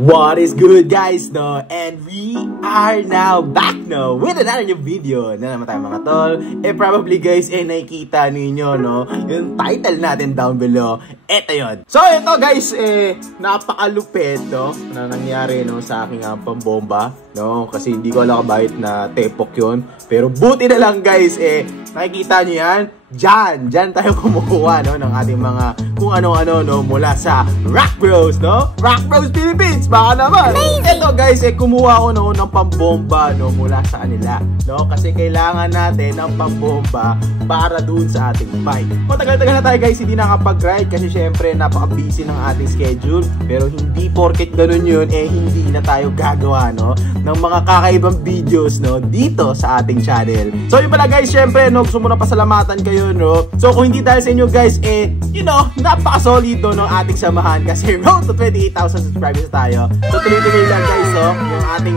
What is good guys, no? And we are now back, no? With another new video na naman tayo mga tol. Probably guys, nakikita ninyo, no? Yung title natin down below. Eto yun. So ito guys, napakalupit, no? Na nangyari, no? Sa aking pambomba, no? Kasi hindi ko alam bakit na tepok yun. Pero buti na lang guys, nakikita nyo yan. Diyan tayo kumukuha, no, ng ating mga kung ano-ano, no, mula sa Rock Bros, no? Rock Bros Philippines, baka naman. Ito guys, kumuha ko, no, ng pambomba, no, mula sa kanila, no? Kasi kailangan natin ng pambomba para dun sa ating bike. Matagal-tagal na tayo guys, hindi nakapag-ride kasi syempre napaka-busy ng ating schedule. Pero hindi porket ganun yun, hindi na tayo gagawa, no, ng mga kakaibang videos, no, dito sa ating channel. So yun pala guys, syempre, no, gusto mo na pasalamatan kayo, no? So kung hindi dahil sa inyo guys, you know, napaka-solid no, ng ating samahan kasi road to 28,000 subscribers tayo. So tuloy-tuloy lang guys, no, yung ating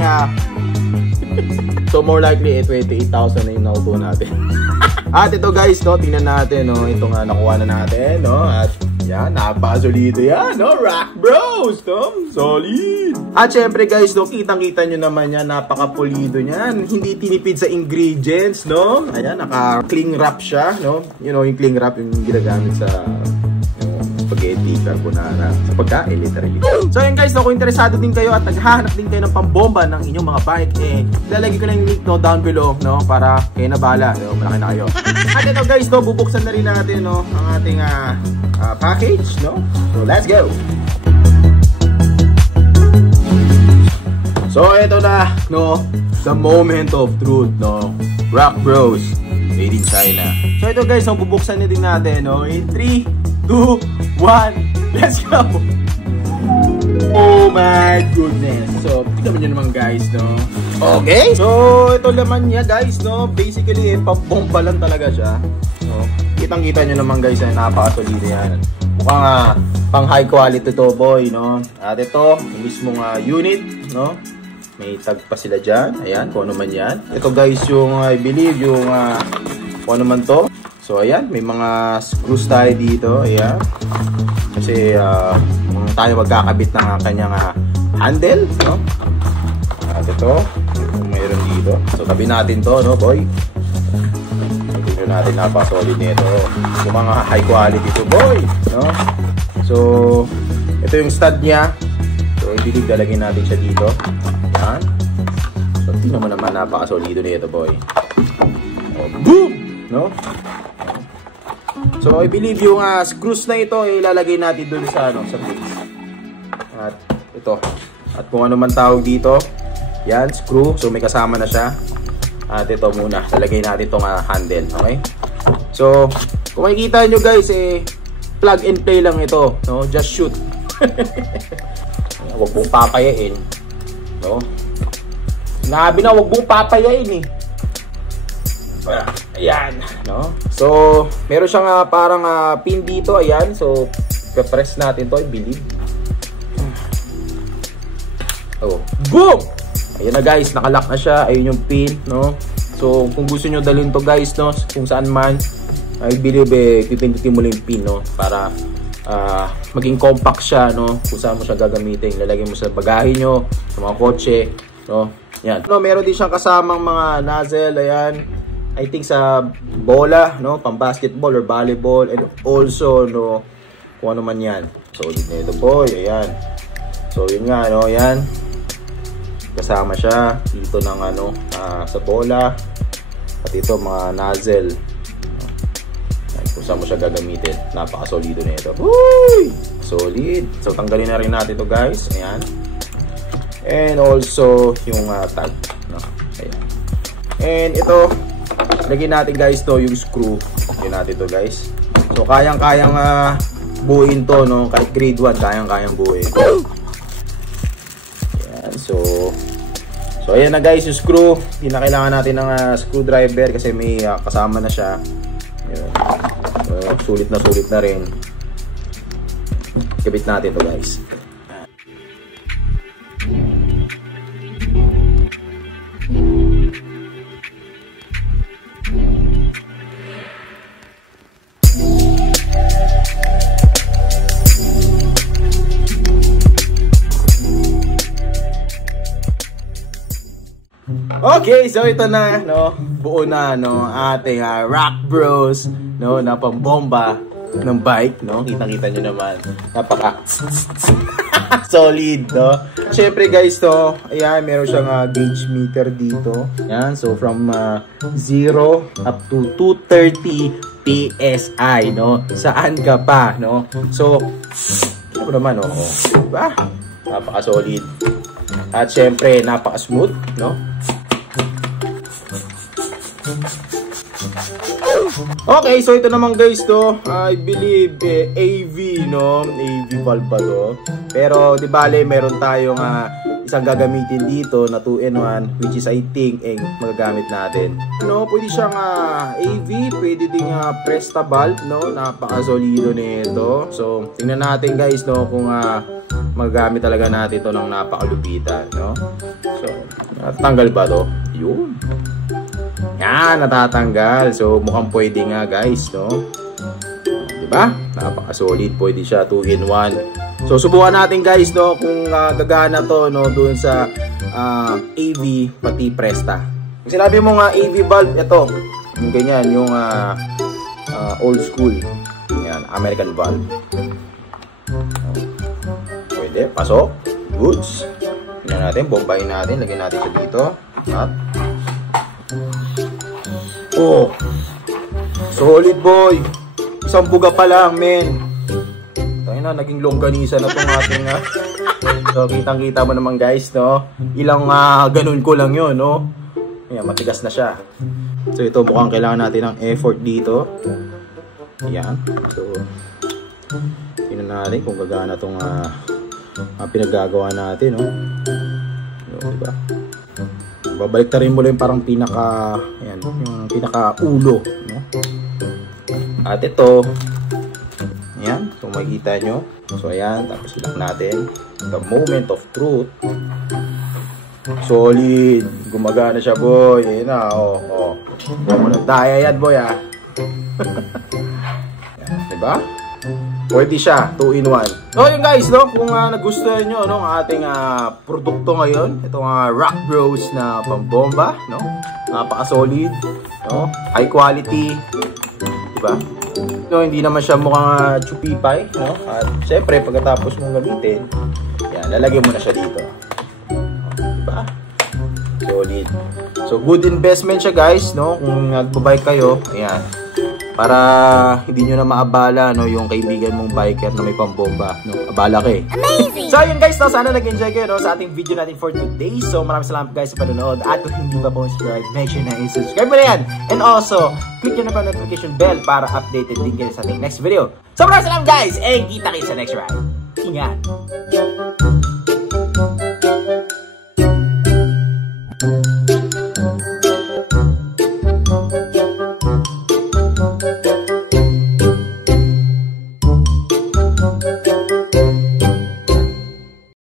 so more likely 28,000 na yung nakuha natin. At ito guys, no, tingnan natin, no, ito nga nakuha na natin, no, at yan, napaka-solido yan, no, Rock Bros, no, solid. At syempre guys, no, kitang-kita nyo naman yan, napaka-pulido niyan. Hindi tinipid sa ingredients, no. Ayan, naka-cling wrap siya, no. You know, yung cling wrap yung ginagamit sa spaghetti, carbonara, sa pagkain, literally. So yun guys, no, kung interesado din kayo at naghahanap din kayo ng pambomba ng inyong mga bike, lalagay ko lang yung link, no, down below, no, para kayo na bahala, no, malaki na kayo. At ito guys, no, bubuksan na rin natin, no, ang ating package, no. So let's go. So ito na, no, the moment of truth, no. Rock Bros made in China. So ito guys, no, bubuksan na din natin, no, in 3, 2, 1, let's go. Oh my goodness. So tignan nyo naman guys, no. Okay, so ito naman niya guys, no. Basically pambomba lang talaga siya, no. Kitang-kita nyo naman guys, napaka-solido yan. Mukhang pang high quality to boy, no. At ito yung mismong unit, no. May tag pa sila dyan. Ayan, kung ano man yan. Ito guys yung I believe yung kung ano man to. So ayan, may mga screws tayo dito. Ayan. Kasi tayo magkakabit ng kanyang handle, no? At ito, mayroon dito. So tabi natin to, no boy. Tingnan natin, napaka-solid nito. Yung mga high quality to boy, no? So ito yung stud niya. So I believe lalagyan natin siya dito. Yan. So tingnan mo naman, napaka-solido nito boy. Oh, boom! No? So I believe yung screws na ito ilalagay natin dun sa sa base. At ito. At kung ano man tawag dito, yan, screw. So may kasama na siya. At ito muna, lalagay natin itong handle, okay? So kung makikita nyo guys, plug and play lang ito, no? Just shoot. Huwag mong papayain, no? Sinabi na huwag mong papayain ayan, no? So meron siyang parang pin dito, ayan. So pe-press natin to, I believe. Oh, boom! Ayan na guys, nakalock na siya. Ayun yung pin, no? So kung gusto nyo dalhin to guys, no, kung saan man, I believe pipindutin mo lang yung pin, no, para maging compact siya, no, kung saan mo siya gagamitin. Lalagay mo sa bagahe nyo, sa mga kotse, no. Yan. No, meron din siyang kasamang mga nozzle, ayan. I think sa bola, no, pang basketball or volleyball, and also, no, kung ano man yan. So dito boy, ayan. So yun nga, no, yan. Kasama siya dito ng sa bola. At ito mga nozzle. Kung saan mo siya gagamitin. Napaka-solido na ito. Uy! Solid. So tanggalin na rin natin ito guys. Ayan. And also yung tag, no? Ayan. And ito, lagyan natin guys to yung screw. Lagyan natin to guys. So kayang-kayang buuin to, no? Kahit grade 1 kayang-kayang buuin. Ayan. So ayan na guys yung screw. Hindi na kailangan natin ng screwdriver kasi may kasama na siya. Ayan. Sulit na rin. Kabit natin to guys. Okay, so ito na, no, buo na, no, ating Rock Bros, no, na pambomba ng bike, no, kita-kita nyo naman, napaka solid, no. Syempre guys, to, ayan, meron siyang gauge meter dito, yan, so from 0 up to 230 PSI, no, saan ka pa, no, so, ano naman, no, diba, napaka solid, at syempre, napaka smooth, no. Okay, so ito naman guys to, I believe AV, no? AV valve ba to? Pero di bale meron tayong isang gagamitin dito na 2-in-1, which is I think magagamit natin. No, pwede siyang AV, pwede ding Presta valve, no? Napaka-solido nito. So, tingnan natin guys, no, kung magagamit talaga natin to ng napakalupitan, no? So, natanggal ba to? Yun. Yan, natatanggal. So, mukhang pwede nga guys, no? Diba? Napaka-solid. Pwede siya 2-in-1. So, subukan natin guys, no? Kung gagana to, no? Doon sa AV, pati Presta. Kung sinabi mo nga AV valve, ito. Yung ganyan, yung old school. Yan, American valve. Pwede, pasok. Goods. Tingnan natin, bombahin natin. Lagyan natin siya dito. At oh, solid boy. Isang buga pa lang, men. Tayo na, naging longganisa na itong ating so, kitang-kita mo naman guys, no? Ilang ganun ko lang yun, no? Ayan, matigas na siya. So, ito mukhang kailangan natin ng effort dito. Ayan. So, tingnan natin kung gagana itong pinagagawa natin, no? So, diba? Babalik na rin mo lang parang pinaka, ayan, yung pinaka ulo, no? At ito, ayan, kung makikita nyo, so ayan, tapos lock natin, the moment of truth, solid, gumagana siya boy, ayan na, oh, daya yan boy, ayan, diba? Pwede siya, 2-in-1. So yun guys, no, kung nagustuhan nyo, no, ang ating produkto ngayon, itong Rock Bros na pambomba, no, napaka-solid, no, high quality, diba? No, hindi naman siya mukhang chupipay, no, at syempre, pagkatapos mong gamitin, yan, lalagyan mo na siya dito, diba? Solid. So, good investment siya guys, no, kung nagbabike kayo, ayan, para hindi nyo na maabala, no, yung kaibigan mong biker na may pambomba, no, abala ka eh. Amazing! So yun guys, no, sana nag-enjoy kayo, no, sa ating video natin for today. So maraming salamat guys sa panonood, at kung hindi pa po subscribe, make sure na i-subscribe mo na yan, and also click nyo na pa notification bell para updated din kayo sa ating next video. So maraming salamat guys, and kita kayo sa next ride. Ingat!